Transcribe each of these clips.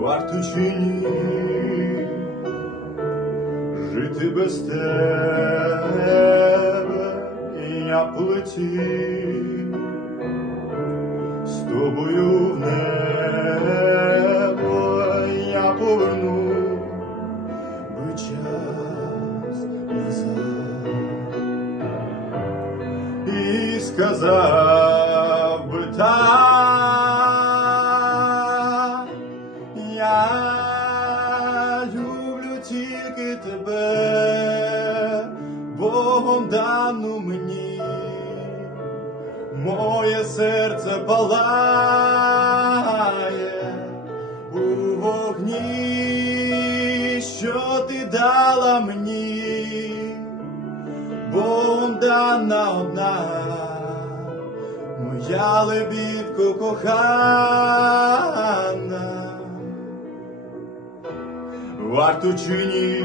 варто чи ні жити без тебе я полетів з тобою в небо я поверну. Би час назад. І сказав би так. Тільки тебе, Богом дану мені, моє серце палає у вогні, що ти дала мені. Богом дана одна, моя лебідко кохана, варто чи ні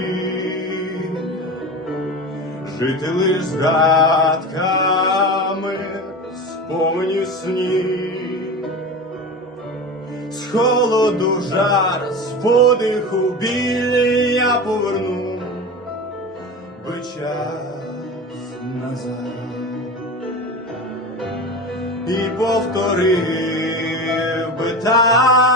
жити лиш згадками, спомені сні, з холоду жар, з подиху біль я поверну. Би час назад. І повторив би так,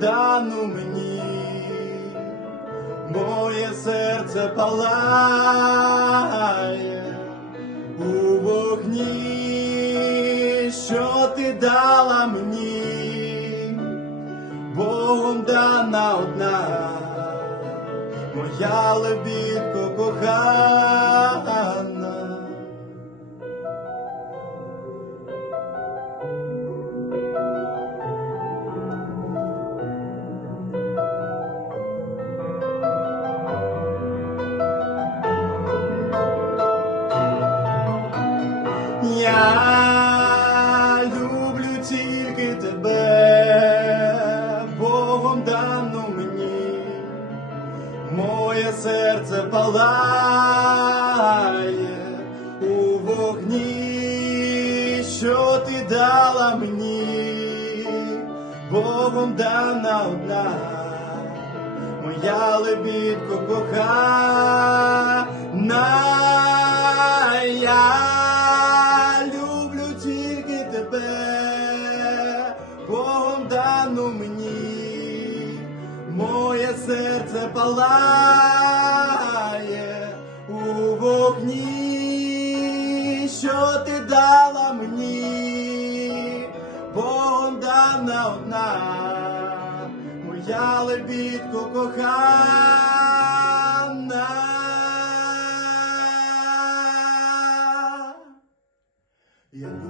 дану мені, моє серце палає у вогні, що ти дала мені, Богом дана одна, моя лебідко моє серце палає у вогні, що ти дала мені, Богом дана одна, моя лебідко кохана. серце палає у вогні, що ти дала мені, Богом одна, моя лебідко кохана. Я